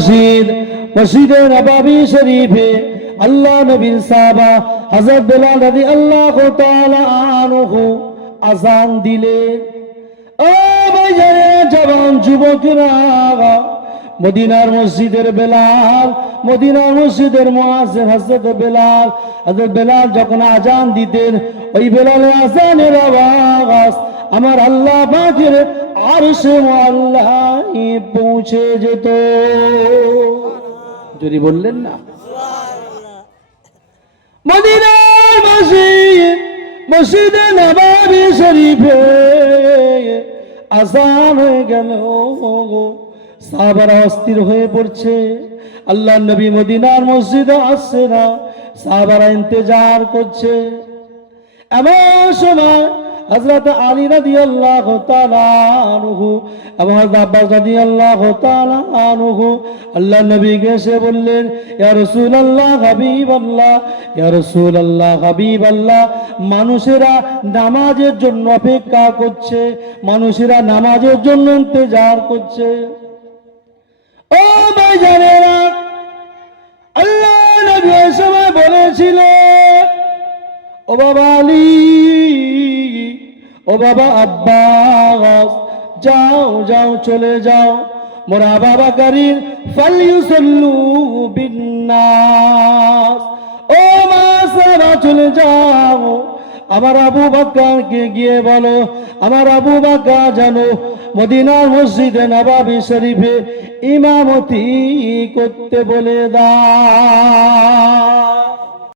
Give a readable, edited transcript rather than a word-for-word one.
মসজিদ, মসজিদে নববী শরীফে আল্লাহ নবীর সাহাবা হযরত বেলাল রাদিয়াল্লাহু তাআলা আনহু আযান দিলেন। ও ভাইজানে, জওয়ান যুবকরা, মদিনার মসজিদের বেলাল, মদিনার মসজিদের মুয়াজ্জিন হযরত বেলাল, হযরত বেলাল যখন আযান দিতেন, ওই বেলালের আযানের আওয়াজ আমার আল্লাহ পাকের আরশে মুআল্লায় পৌঁছে যেত। যদি বললেন না মদিনার মসজিদ, মসজিদে নববী শরীফে আযান হয়ে গেল, সাহাবারা অস্থির হয়ে পড়ছে। আল্লাহ নবী মদিনার মসজিদে আসছে না, সাহাবারা ইন্তজার করছে। এমন সময় হযরত আলী রাদিয়াল্লাহু তাআলা আনহু এবং হযরত আব্বাস রাদিয়াল্লাহু তাআলা আনহু আল্লাহ নবীকে এসে বললেন, ইয়া রাসূলুল্লাহ হাবিবাল্লাহ, ইয়া রাসূলুল্লাহ হাবিবাল্লাহ, মানুষেরা নামাজের জন্য অপেক্ষা করছে, মানুষেরা নামাজের জন্য ইন্তজার করছে। ও ভাইজানেরা, আল্লাহ নবী ওই সময় বলেছিলেন, ও বাবা আলী, ও বাবা আব্বাস, যাও যাও চলে যাও, মোরা বাবা করিম ফালইউসাল্লু বিন্নাস। ও মা সারা চলে যাও, আমার আবু বকরকে গিয়ে বলো, আমার আবু বকর জানো মদিনার মসজিদে নববী শরীফে ইমামতি করতে বলে দাও।